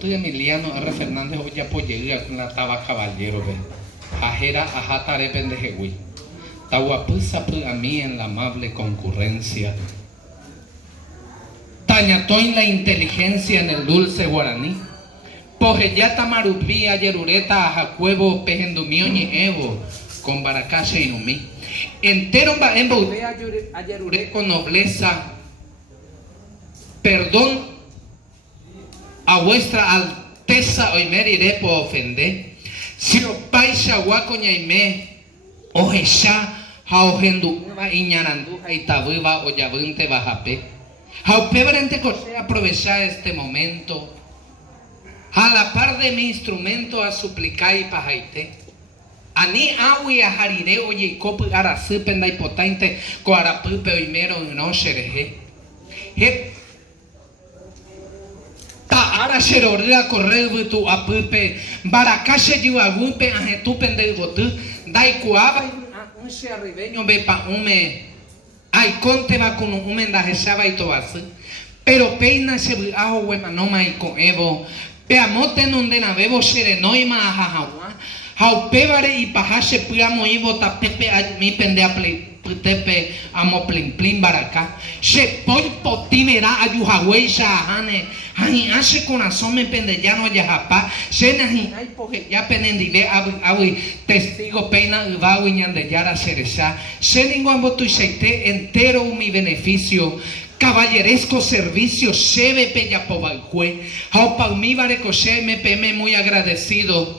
Botu Emiliano R. Fernández Oya Poyega con la Taba Caballero, ve. Ajera Ajatare Pendejegui. Tahuapusa a mí en la amable concurrencia. Tañatoin la inteligencia en el dulce guaraní. Pojeyata Marupí, Ayerureta, Ajacuevo, Pejendumioñi, Evo, con Baracasha y Numí. Entero en Baudé, Ayerure con nobleza. Perdón a vuestra alteza, hoy me iré por ofender. Si os paisa guacoñaime, ojesha, jaojenduva, iñaranduja, itabuva, oyabunte, bajape. Jaupebrente cosé aprovechar este momento. A la par de mi instrumento a suplicar y pajaite. Ani awi a jarire oye copu arasipenda y potente coarapupe oimero no xereje. Ta ara xeroria correr tu apupe baracashe yu agupe ajetupende gotu dai kuaba un se arribeño be pa ume ai conte va con ume ndajeshaba y tobasu. Pero peina se ajo huemanoma y con evo. Peamote donde navebo serenoima a jajawa. Jaupevare y pajase puamo ivo tapepe a mi pende a tepe amo plin plin baracá. Se poi potimera a yuhaweisha hane. Hani hace corazón me pende ya no yajapa. Se nahi ay poje ya penendive awi testigo peina uvawi ñande yara cereza. Se ninguambo tu seite entero mi beneficio. Caballeresco servicio, Shebe Peyapobalcue, Jaupalmí Barecoshe, MPM muy agradecido.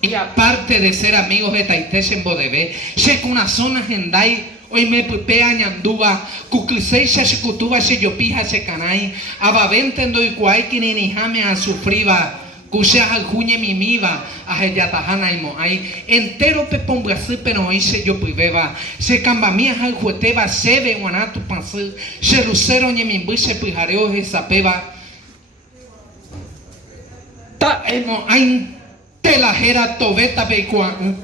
Y aparte de ser amigos de Taitesh en Bodebé, Shekuna Hendai, hoy me pupea ñanduba, Kuklisei Shashikutuba Sheyopija Shekanai, Abaventendo y Kuaikininihame a sufriba. Kusha aljuñe mimiva a Heyatahana y Moai, entero pepombrasí pero hoy se yo priveba, se cambamía al jueteba, se ve guanatu pansu, se lucero ñemimbu se pijareo sapeba. Ta emo ain telajera tobeta becuan.